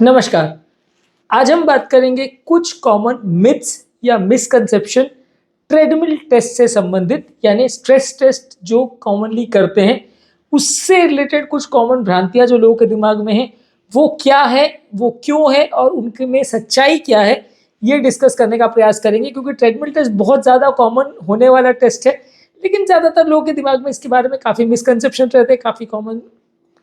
नमस्कार। आज हम बात करेंगे कुछ कॉमन मिथ्स या मिसकंसेप्शन ट्रेडमिल टेस्ट से संबंधित, यानी स्ट्रेस टेस्ट जो कॉमनली करते हैं उससे रिलेटेड कुछ कॉमन भ्रांतियां जो लोगों के दिमाग में हैं वो क्या है, वो क्यों है और उनके में सच्चाई क्या है, ये डिस्कस करने का प्रयास करेंगे। क्योंकि ट्रेडमिल टेस्ट बहुत ज़्यादा कॉमन होने वाला टेस्ट है, लेकिन ज़्यादातर लोगों के दिमाग में इसके बारे में काफ़ी मिसकंसेप्शन रहते हैं, काफ़ी कॉमन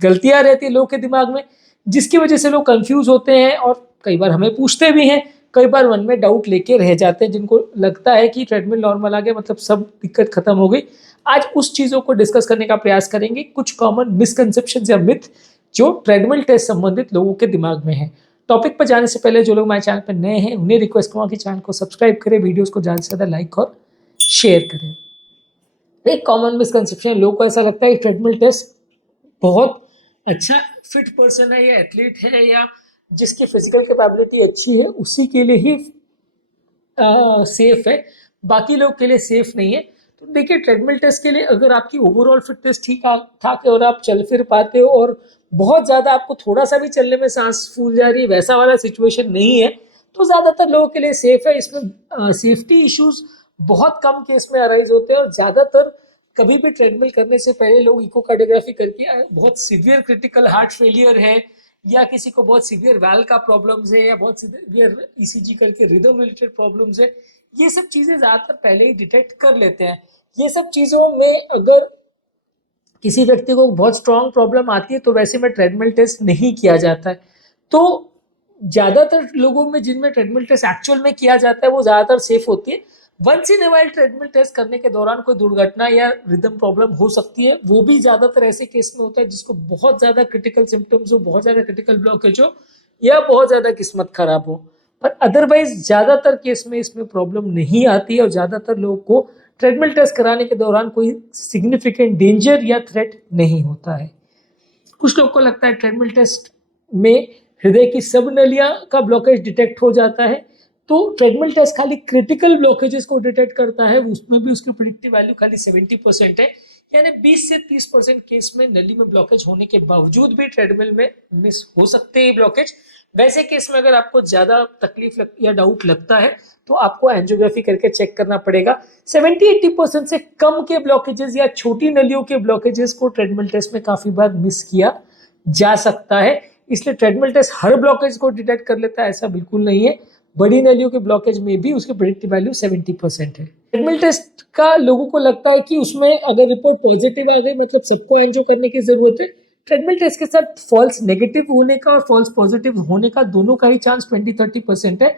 गलतियां रहती है लोगों के दिमाग में, जिसकी वजह से लोग कंफ्यूज होते हैं और कई बार हमें पूछते भी हैं। कई बार मन में डाउट लेके रह जाते हैं, जिनको लगता है कि ट्रेडमिल नॉर्मल आ गया मतलब सब दिक्कत खत्म हो गई। आज उस चीज़ों को डिस्कस करने का प्रयास करेंगे, कुछ कॉमन मिसकंसेप्शन या मिथ जो ट्रेडमिल टेस्ट संबंधित लोगों के दिमाग में है। टॉपिक पर जाने से पहले जो लोग हमारे चैनल पर नए हैं उन्हें रिक्वेस्ट करूँगा कि चैनल को सब्सक्राइब करें, वीडियोज़ को ज़्यादा से ज़्यादा लाइक और शेयर करें। एक कॉमन मिसकंसेप्शन, लोगों को ऐसा लगता है कि ट्रेडमिल टेस्ट बहुत अच्छा फिट पर्सन है या एथलीट है या जिसकी फिजिकल कैपेबिलिटी अच्छी है उसी के लिए ही सेफ है, बाकी लोग के लिए सेफ नहीं है। तो देखिए, ट्रेडमिल टेस्ट के लिए अगर आपकी ओवरऑल फिटनेस ठीक ठाक है और आप चल फिर पाते हो और बहुत ज़्यादा आपको थोड़ा सा भी चलने में सांस फूल जा रही है, वैसा वाला सिचुएशन नहीं है, तो ज़्यादातर लोगों के लिए सेफ है। इसमें सेफ्टी इश्यूज बहुत कम केस में अराइज होते हैं और ज़्यादातर कभी भी ट्रेडमिल करने से पहले लोग इकोकार्डियोग्राफी करके बहुत सीवियर क्रिटिकल हार्ट फेलियर है या किसी को बहुत सीवियर वैल का प्रॉब्लम्स है या बहुत सीवियर ईसीजी करके रिदम रिलेटेड प्रॉब्लम्स है, ये सब चीज़ें ज़्यादातर पहले ही डिटेक्ट कर लेते हैं। ये सब चीज़ों में अगर किसी व्यक्ति को बहुत स्ट्रॉन्ग प्रॉब्लम आती है तो वैसे में ट्रेडमिल टेस्ट नहीं किया जाता है। तो ज़्यादातर लोगों में जिनमें ट्रेडमिल टेस्ट एक्चुअल में किया जाता है वो ज़्यादातर सेफ होती है। Once in a while treadmill test करने के दौरान कोई दुर्घटना या रिदम प्रॉब्लम हो सकती है, वो भी ज़्यादातर ऐसे केस में होता है जिसको बहुत ज़्यादा क्रिटिकल सिम्टम्स हो, बहुत ज़्यादा क्रिटिकल ब्लॉकेज हो या बहुत ज़्यादा किस्मत खराब हो। पर अदरवाइज ज़्यादातर केस में इसमें प्रॉब्लम नहीं आती है और ज़्यादातर लोगों को ट्रेडमिल टेस्ट कराने के दौरान कोई सिग्निफिकेंट डेंजर या थ्रेट नहीं होता है। कुछ लोग को लगता है ट्रेडमिल टेस्ट में हृदय की सब नलियां का ब्लॉकेज डिटेक्ट हो जाता है, तो ट्रेडमिल टेस्ट खाली क्रिटिकल ब्लॉकेजेस को डिटेक्ट करता है, उसमें भी उसकी प्रिडिक्टिव वैल्यू खाली 70% है, यानी 20 से 30% केस में नली में ब्लॉकेज होने के बावजूद भी ट्रेडमिल में मिस हो सकते हैं ब्लॉकेज। वैसे केस में अगर आपको ज्यादा तकलीफ या डाउट लगता है तो आपको एंजियोग्राफी करके चेक करना पड़ेगा। 70-80% से कम के ब्लॉकेजेस या छोटी नलियों के ब्लॉकेजेस को ट्रेडमिल टेस्ट में काफी बार मिस किया जा सकता है, इसलिए ट्रेडमिल टेस्ट हर ब्लॉकेज को डिटेक्ट कर लेता है ऐसा बिल्कुल नहीं है। बड़ी नलियों के ब्लॉकेज में भी उसकी प्रेडिक्टिव वैल्यू 70% है। ट्रेडमिल टेस्ट का लोगों को लगता है कि उसमें अगर रिपोर्ट पॉजिटिव आ गई मतलब सबको एंजियो करने की जरूरत है। ट्रेडमिल टेस्ट के साथ फॉल्स नेगेटिव होने का और फॉल्स पॉजिटिव होने का दोनों का ही चांस 20-30% है।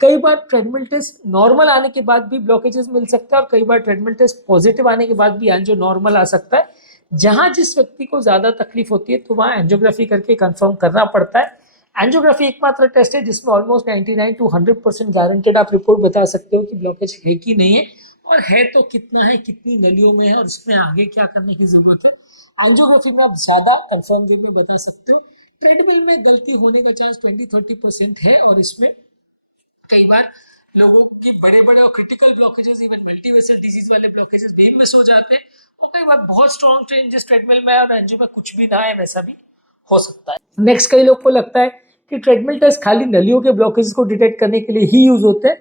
कई बार ट्रेडमिल टेस्ट नॉर्मल आने के बाद भी ब्लॉकेजेस मिल सकता है और कई बार ट्रेडमिल टेस्ट पॉजिटिव आने के बाद भी एंजियो नॉर्मल आ सकता है। जहां जिस व्यक्ति को ज्यादा तकलीफ होती है तो वहां एंजियोग्राफी करके कंफर्म करना पड़ता है। एंजियोग्राफी एकमात्र टेस्ट है जिसमें ऑलमोस्ट 99 to 100% गारंटेड आप रिपोर्ट बता सकते हो कि ब्लॉकेज है कि नहीं है, और है तो कितना है, कितनी नलियों में है और इसमें आगे क्या करने की जरूरत है। एंजियोग्राफी में आप ज्यादा कंफर्म वे में बता सकते हो। ट्रेडमिल में गलती होने का चांस 20-30% है और इसमें कई बार लोगों की बड़े बड़े और क्रिटिकल ब्लॉकेजेस, इवन मल्टीवेसल डिजीज वाले ब्लॉकेजेस भी मिस हो जाते हैं और कई बार बहुत स्ट्रॉन्ग चेंजेस ट्रेडमिल में और एंजियो में कुछ भी ना है, वैसा भी हो सकता है। नेक्स्ट, कई लोग को लगता है कि ट्रेडमिल टेस्ट खाली नलियों के ब्लॉकेज को डिटेक्ट करने के लिए ही यूज होते हैं।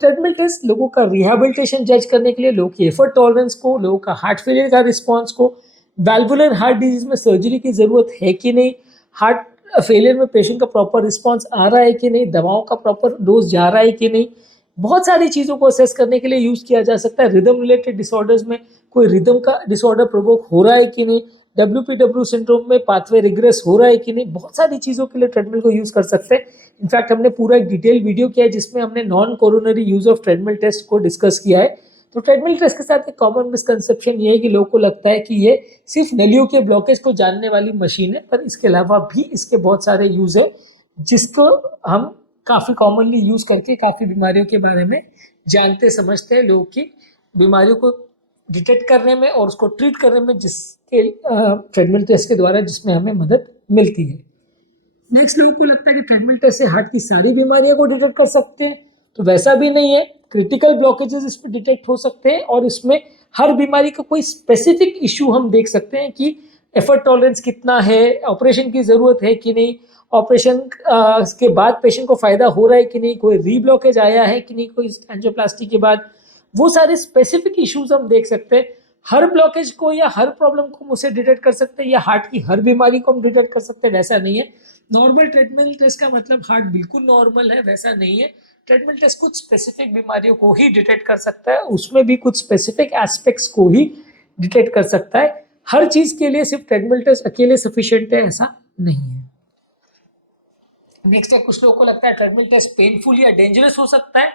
ट्रेडमिल टेस्ट लोगों का रिहेबिलिटेशन जज करने के लिए, लोगों की एफर्ट टॉलरेंस को, लोगों का हार्ट फेलियर का रिस्पॉन्स को, वैल्वुलर हार्ट डिजीज में सर्जरी की जरूरत है कि नहीं, हार्ट फेलियर में पेशेंट का प्रॉपर रिस्पॉन्स आ रहा है कि नहीं, दवाओं का प्रॉपर डोज जा रहा है कि नहीं, बहुत सारी चीज़ों को असेस करने के लिए यूज किया जा सकता है। रिदम रिलेटेड डिसऑर्डर्स में कोई रिदम का डिसऑर्डर प्रोवोक हो रहा है कि नहीं, WPW सिंड्रोम में पाथवे रिग्रेस हो रहा है कि नहीं, बहुत सारी चीज़ों के लिए ट्रेडमिल को यूज़ कर सकते हैं। इनफैक्ट हमने पूरा एक डिटेल वीडियो किया है जिसमें हमने non coronary use of treadmill test को डिस्कस किया है। तो ट्रेडमिल टेस्ट के साथ एक कॉमन मिसकंसेप्शन ये है कि लोगों को लगता है कि ये सिर्फ नलियों के ब्लॉकेज को जानने वाली मशीन है, पर इसके अलावा भी इसके बहुत सारे यूज है जिसको हम काफ़ी कॉमनली यूज करके काफ़ी बीमारियों के बारे में जानते समझते हैं, लोगों की बीमारियों को डिटेक्ट करने में और उसको ट्रीट करने में, जिसके ट्रेडमिल टेस्ट के द्वारा जिसमें हमें मदद मिलती है। नेक्स्ट, लोगों को लगता है कि ट्रेडमिल टेस्ट से हार्ट की सारी बीमारियों को डिटेक्ट कर सकते हैं, तो वैसा भी नहीं है। क्रिटिकल ब्लॉकेजेस इसमें डिटेक्ट हो सकते हैं और इसमें हर बीमारी का कोई स्पेसिफिक इश्यू हम देख सकते हैं कि एफर्ट टॉलरेंस कितना है, ऑपरेशन की ज़रूरत है कि नहीं, ऑपरेशन के बाद पेशेंट को फायदा हो रहा है कि नहीं, कोई रीब्लॉकेज आया है कि नहीं कोई एंजियोप्लास्टी के बाद, वो सारे स्पेसिफिक इश्यूज हम देख सकते हैं। हर ब्लॉकेज को या हर प्रॉब्लम को हम उसे डिटेक्ट कर सकते हैं या हार्ट की हर बीमारी को हम डिटेक्ट कर सकते हैं, वैसा नहीं है। नॉर्मल ट्रीटमेंट टेस्ट का मतलब हार्ट बिल्कुल नॉर्मल है, वैसा नहीं है। ट्रीटमेंट टेस्ट कुछ स्पेसिफिक बीमारियों को ही डिटेक्ट कर सकता है, उसमें भी कुछ स्पेसिफिक एस्पेक्ट्स को ही डिटेक्ट कर सकता है। हर चीज के लिए सिर्फ ट्रीटमेंट टेस्ट अकेले सफिशिएंट है, ऐसा नहीं है। नेक्स्ट है, कुछ लोगों को लगता है ट्रेडमिल टेस्ट पेनफुल या डेंजरस हो सकता है।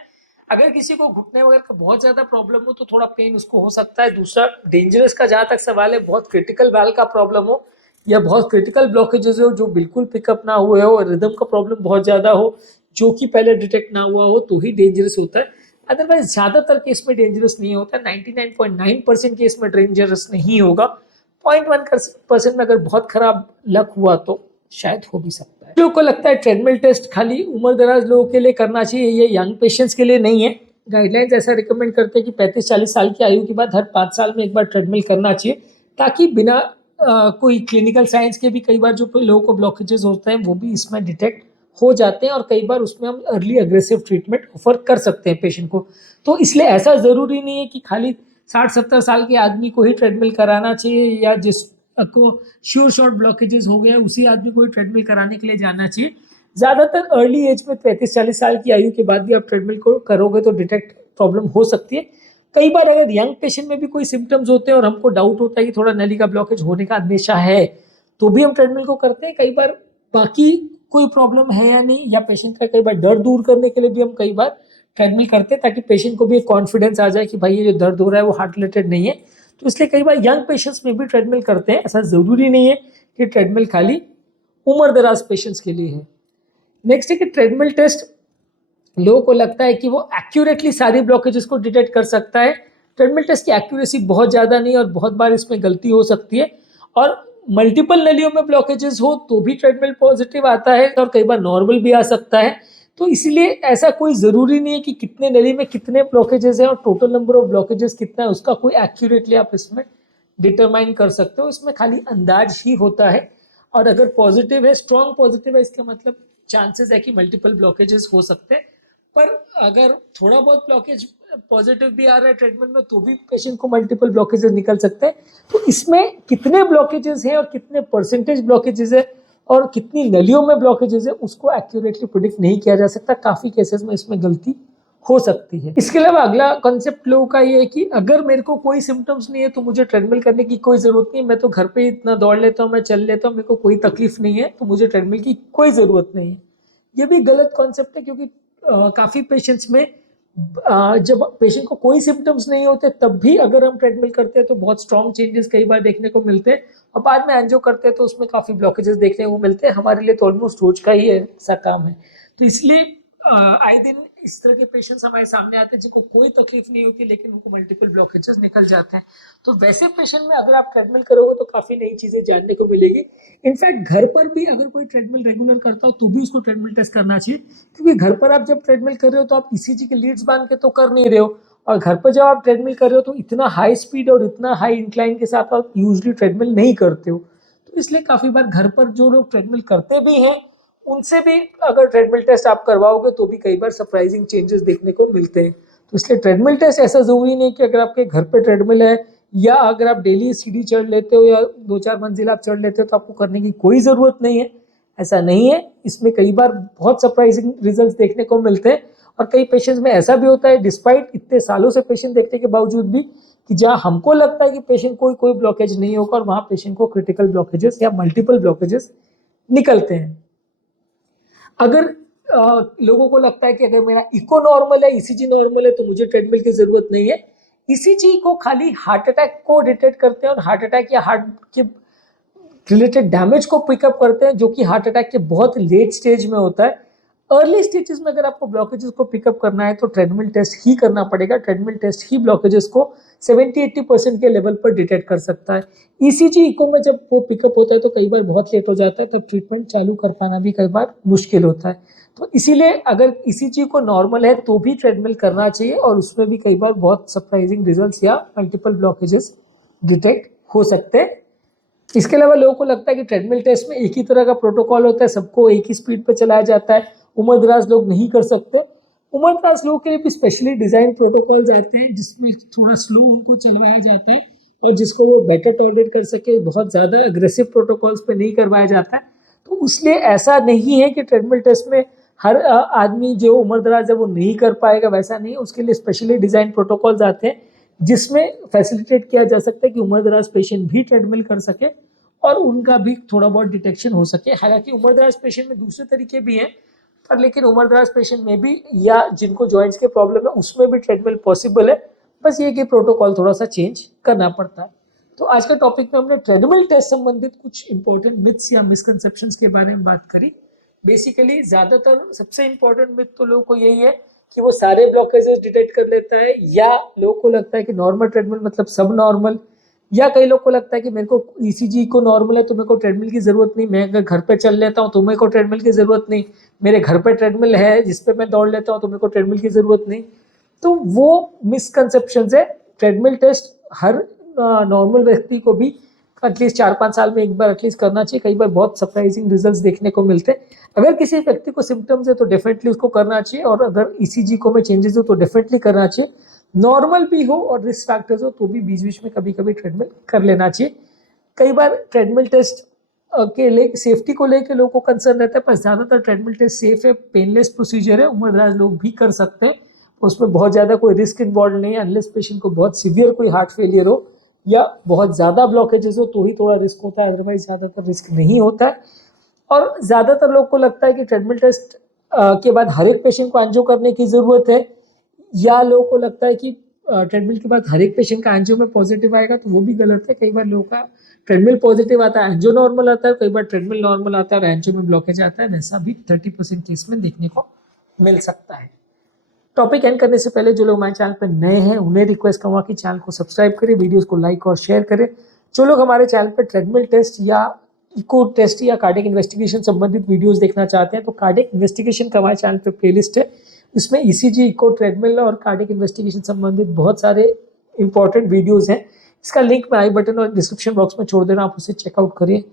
अगर किसी को घुटने वगैरह का बहुत ज्यादा प्रॉब्लम हो तो थोड़ा पेन उसको हो सकता है। दूसरा, डेंजरस का जहां तक सवाल है, बहुत क्रिटिकल वाल्व का प्रॉब्लम हो या बहुत क्रिटिकल ब्लॉकेजेस हो जो बिल्कुल पिकअप ना हुए हो और रिदम का प्रॉब्लम बहुत ज्यादा हो जो कि पहले डिटेक्ट ना हुआ हो, तो ही डेंजरस होता है। अदरवाइज ज्यादातर केस में डेंजरस नहीं होता। 99.9% केस में डेंजरस नहीं होगा। 0.1% में अगर बहुत खराब लक हुआ तो शायद हो भी सकता है। लोगों को लगता है ट्रेडमिल टेस्ट खाली उम्र दराज लोगों के लिए करना चाहिए, ये यंग पेशेंट्स के लिए नहीं है। गाइडलाइंस ऐसा रिकमेंड करते हैं कि 35-40 साल की आयु के बाद हर 5 साल में एक बार ट्रेडमिल करना चाहिए, ताकि बिना कोई क्लिनिकल साइंस के भी कई बार जो लोगों को ब्लॉकेजेस होते हैं वो भी इसमें डिटेक्ट हो जाते हैं और कई बार उसमें हम अर्ली अग्रेसिव ट्रीटमेंट ऑफर कर सकते हैं पेशेंट को। तो इसलिए ऐसा ज़रूरी नहीं है कि खाली 60-70 साल के आदमी को ही ट्रेडमिल कराना चाहिए या जिसको श्योर शॉर्ट ब्लॉकेजेस हो गए उसी आदमी को ही ट्रेडमिल कराने के लिए जाना चाहिए। ज़्यादातर अर्ली एज में 35-40 साल की आयु के बाद भी आप ट्रेडमिल को करोगे तो डिटेक्ट प्रॉब्लम हो सकती है। कई बार अगर यंग पेशेंट में भी कोई सिम्टम्स होते हैं और हमको डाउट होता है कि थोड़ा नली का ब्लॉकेज होने का अंदेशा है, तो भी हम ट्रेडमिल को करते हैं। कई बार बाकी कोई प्रॉब्लम है या नहीं, या पेशेंट का कई बार डर दूर करने के लिए भी हम कई बार ट्रेडमिल करते हैं, ताकि पेशेंट को भी एक कॉन्फिडेंस आ जाए कि भाई ये जो दर्द हो रहा है वो हार्ट रिलेटेड नहीं है। तो इसलिए कई बार यंग पेशेंट्स में भी ट्रेडमिल करते हैं। ऐसा ज़रूरी नहीं है कि ट्रेडमिल खाली उम्र दराज पेशेंट्स के लिए है। नेक्स्ट है कि ट्रेडमिल टेस्ट लोगों को लगता है कि वो एक्यूरेटली सारी ब्लॉकेजेस को डिटेक्ट कर सकता है। ट्रेडमिल टेस्ट की एक्यूरेसी बहुत ज़्यादा नहीं और बहुत बार इसमें गलती हो सकती है, और मल्टीपल नलियों में ब्लॉकेजेस हो तो भी ट्रेडमिल पॉजिटिव आता है और कई बार नॉर्मल भी आ सकता है। तो इसीलिए ऐसा कोई ज़रूरी नहीं है कि कितने नली में कितने ब्लॉकेजेस हैं और टोटल नंबर ऑफ ब्लॉकेजेस कितना है उसका कोई एक्यूरेटली आप इसमें डिटरमाइन कर सकते हो। इसमें खाली अंदाज ही होता है, और अगर पॉजिटिव है, स्ट्रॉन्ग पॉजिटिव है, इसका मतलब चांसेस है कि मल्टीपल ब्लॉकेजेस हो सकते हैं। पर अगर थोड़ा बहुत ब्लॉकेज पॉजिटिव भी आ रहा है ट्रीटमेंट में तो भी पेशेंट को मल्टीपल ब्लॉकेजेस निकल सकते हैं। तो इसमें कितने ब्लॉकेजेस हैं और कितने परसेंटेज ब्लॉकेजेस है और कितनी नलियों में ब्लॉकेजेस है उसको एक्यूरेटली प्रिडिक्ट नहीं किया जा सकता। काफ़ी केसेस में इसमें गलती हो सकती है। इसके अलावा अगला कॉन्सेप्ट लोगों का ये है कि अगर मेरे को कोई सिम्टम्स नहीं है तो मुझे ट्रेडमिल करने की कोई ज़रूरत नहीं है, मैं तो घर पे इतना दौड़ लेता हूँ, मैं चल लेता हूँ, मेरे को कोई तकलीफ नहीं है, तो मुझे ट्रेडमिल की कोई ज़रूरत नहीं है। ये भी गलत कॉन्सेप्ट है, क्योंकि काफ़ी पेशेंट्स में जब पेशेंट को कोई सिम्टम्स नहीं होते तब भी अगर हम ट्रेडमिल करते हैं तो बहुत स्ट्रॉन्ग चेंजेस कई बार देखने को मिलते हैं, और बाद में एंजियो करते हैं तो उसमें काफ़ी ब्लॉकेजेस देखने को मिलते हैं। हमारे लिए तो ऑलमोस्ट रोज का ही ऐसा काम है। तो इसलिए आए दिन इस तरह के पेशेंट्स हमारे सामने आते हैं जिनको कोई तकलीफ नहीं होती लेकिन उनको मल्टीपल ब्लॉकेजेस निकल जाते हैं। तो वैसे पेशेंट में अगर आप ट्रेडमिल करोगे तो काफ़ी नई चीज़ें जानने को मिलेगी। इनफैक्ट घर पर भी अगर कोई ट्रेडमिल रेगुलर करता हो तो भी उसको ट्रेडमिल टेस्ट करना चाहिए, क्योंकि घर पर आप जब ट्रेडमिल कर रहे हो तो आप ईसीजी के लीड्स बांध के तो कर नहीं रहे हो, और घर पर जब आप ट्रेडमिल कर रहे हो तो इतना हाई स्पीड और इतना हाई इंक्लाइन के साथ आप यूजली ट्रेडमिल नहीं करते हो। तो इसलिए काफ़ी बार घर पर जो लोग ट्रेडमिल करते भी हैं उनसे भी अगर ट्रेडमिल टेस्ट आप करवाओगे तो भी कई बार सरप्राइजिंग चेंजेस देखने को मिलते हैं। तो इसलिए ट्रेडमिल टेस्ट ऐसा ज़रूरी नहीं कि अगर आपके घर पे ट्रेडमिल है या अगर आप डेली सीढ़ी चढ़ लेते हो या 2-4 मंजिल आप चढ़ लेते हो तो आपको करने की कोई ज़रूरत नहीं है। ऐसा नहीं है। इसमें कई बार बहुत सरप्राइजिंग रिजल्ट देखने को मिलते हैं, और कई पेशेंट्स में ऐसा भी होता है डिस्पाइट इतने सालों से पेशेंट देखने के बावजूद भी कि जहाँ हमको लगता है कि पेशेंट को कोई ब्लॉकेज नहीं होगा और वहाँ पेशेंट को क्रिटिकल ब्लॉकेजेस या मल्टीपल ब्लॉकेजेस निकलते हैं। अगर लोगों को लगता है कि अगर मेरा इको नॉर्मल है, ईसीजी नॉर्मल है, तो मुझे ट्रेडमिल की जरूरत नहीं है। ईसीजी को खाली हार्ट अटैक को डिटेक्ट करते हैं और हार्ट अटैक या हार्ट के रिलेटेड डैमेज को पिकअप करते हैं, जो कि हार्ट अटैक के बहुत लेट स्टेज में होता है। अर्ली स्टेजेस में अगर आपको ब्लॉकेजेस को पिकअप करना है तो ट्रेडमिल टेस्ट ही करना पड़ेगा। ट्रेडमिल टेस्ट ही ब्लॉकेजेस को 70-80% के लेवल पर डिटेक्ट कर सकता है। ईसीजी इको में जब वो पिकअप होता है तो कई बार बहुत लेट हो जाता है, तब ट्रीटमेंट चालू कर पाना भी कई बार मुश्किल होता है। तो इसीलिए अगर ईसीजी को नॉर्मल है तो भी ट्रेडमिल करना चाहिए, और उसमें भी कई बार बहुत सरप्राइजिंग रिजल्ट्स या मल्टीपल ब्लॉकेजेस डिटेक्ट हो सकते हैं। इसके अलावा लोगों को लगता है कि ट्रेडमिल टेस्ट में एक ही तरह का प्रोटोकॉल होता है, सबको एक ही स्पीड पर चलाया जाता है, उम्रदराज लोग नहीं कर सकते। उम्रदराज लोगों के लिए भी स्पेशली डिज़ाइन प्रोटोकॉल्स आते हैं जिसमें थोड़ा स्लो उनको चलवाया जाता है और जिसको वो बेटर टॉलरेट कर सके, बहुत ज़्यादा अग्रेसिव प्रोटोकॉल्स पे नहीं करवाया जाता है। तो इसलिए ऐसा नहीं है कि ट्रेडमिल टेस्ट में हर आदमी जो उम्रदराज है वो नहीं कर पाएगा, वैसा नहीं है। उसके लिए स्पेशली डिज़ाइन प्रोटोकॉल्स आते हैं जिसमें फैसिलिटेट किया जा सकता है कि उम्रदराज पेशेंट भी ट्रेडमिल कर सके और उनका भी थोड़ा बहुत डिटेक्शन हो सके। हालांकि उम्रदराज पेशेंट में दूसरे तरीके भी हैं, पर लेकिन उम्रदराज पेशेंट में भी या जिनको जॉइंट्स के प्रॉब्लम है उसमें भी ट्रेडमिल पॉसिबल है, बस ये कि प्रोटोकॉल थोड़ा सा चेंज करना पड़ता है। तो आज का टॉपिक में हमने ट्रेडमिल टेस्ट संबंधित कुछ इंपॉर्टेंट मिथ्स या मिसकंसेप्शंस के बारे में बात करी। बेसिकली ज़्यादातर सबसे इंपॉर्टेंट मिथ तो लोगों को यही है कि वो सारे ब्लॉकेजेस डिटेक्ट कर लेता है, या लोगों को लगता है कि नॉर्मल ट्रेडमिल मतलब सब नॉर्मल, या कई लोग को लगता है कि मेरे को ईसीजी को नॉर्मल है तो मेरे को ट्रेडमिल की ज़रूरत नहीं, मैं अगर घर पे चल लेता हूँ तो मेरे को ट्रेडमिल की ज़रूरत नहीं, मेरे घर पे ट्रेडमिल है जिस पे मैं दौड़ लेता हूँ तो मेरे को ट्रेडमिल की ज़रूरत नहीं। तो वो मिसकंसेप्शन है। ट्रेडमिल टेस्ट हर नॉर्मल व्यक्ति को भी एटलीस्ट 4-5 साल में एक बार एटलीस्ट करना चाहिए। कई बार बहुत सरप्राइजिंग रिजल्ट्स देखने को मिलते हैं। अगर किसी व्यक्ति को सिम्टम्स है तो डेफिनेटली उसको करना चाहिए, और अगर ईसीजी को में चेंजेस हो तो डेफिनेटली करना चाहिए। नॉर्मल भी हो और रिस्क फैक्टर्स हो तो भी बीच बीच में कभी कभी ट्रेडमिल कर लेना चाहिए। कई बार ट्रेडमिल टेस्ट के लिए सेफ्टी को लेकर लोगों को कंसर्न रहता है, पर ज़्यादातर ट्रेडमिल टेस्ट सेफ है, पेनलेस प्रोसीजर है, उम्रदराज लोग भी कर सकते हैं, उसमें बहुत ज़्यादा कोई रिस्क इन्वॉल्व नहीं है। अनलेस पेशेंट को बहुत सीवियर कोई हार्ट फेलियर हो या बहुत ज़्यादा ब्लॉकेजेस हो तो ही थोड़ा रिस्क होता है, अदरवाइज ज़्यादातर रिस्क नहीं होता है। और ज़्यादातर लोग को लगता है कि ट्रेडमिल टेस्ट के बाद हर एक पेशेंट को एंजियो करने की ज़रूरत है, या लोगों को लगता है कि ट्रेडमिल के बाद हर एक पेशेंट का एंजियो में पॉजिटिव आएगा, तो वो भी गलत है। कई बार लोगों का ट्रेडमिल पॉजिटिव आता है, एंजियो नॉर्मल आता है, कई बार ट्रेडमिल नॉर्मल आता है और एंजियो में ब्लॉकेज आता है, वैसा भी 30% केस में देखने को मिल सकता है। टॉपिक एंड करने से पहले जो लोग हमारे चैनल पर नए हैं उन्हें रिक्वेस्ट करूँगा कि चैनल को सब्सक्राइब करें, वीडियोस को लाइक और शेयर करें। जो लोग हमारे चैनल पर ट्रेडमिल टेस्ट या इको टेस्ट या कार्डियक इन्वेस्टिगेशन संबंधित वीडियोस देखना चाहते हैं तो कार्डियक इन्वेस्टिगेशन का हमारे चैनल पर प्लेलिस्ट है, इसमें ईसीजी, इको, ट्रेडमिल और कार्डियक इन्वेस्टिगेशन संबंधित बहुत सारे इंपॉर्टेंट वीडियोस हैं। इसका लिंक मैं आई बटन और डिस्क्रिप्शन बॉक्स में छोड़ दे रहा हूँ, आप उसे चेकआउट करिए।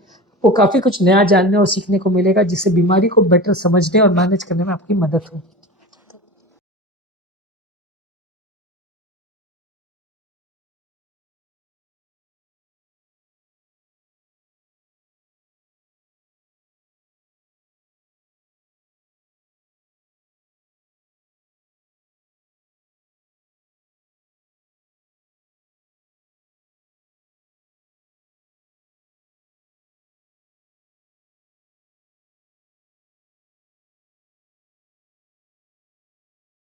वो काफ़ी कुछ नया जानने और सीखने को मिलेगा जिससे बीमारी को बेटर समझने और मैनेज करने में आपकी मदद हो।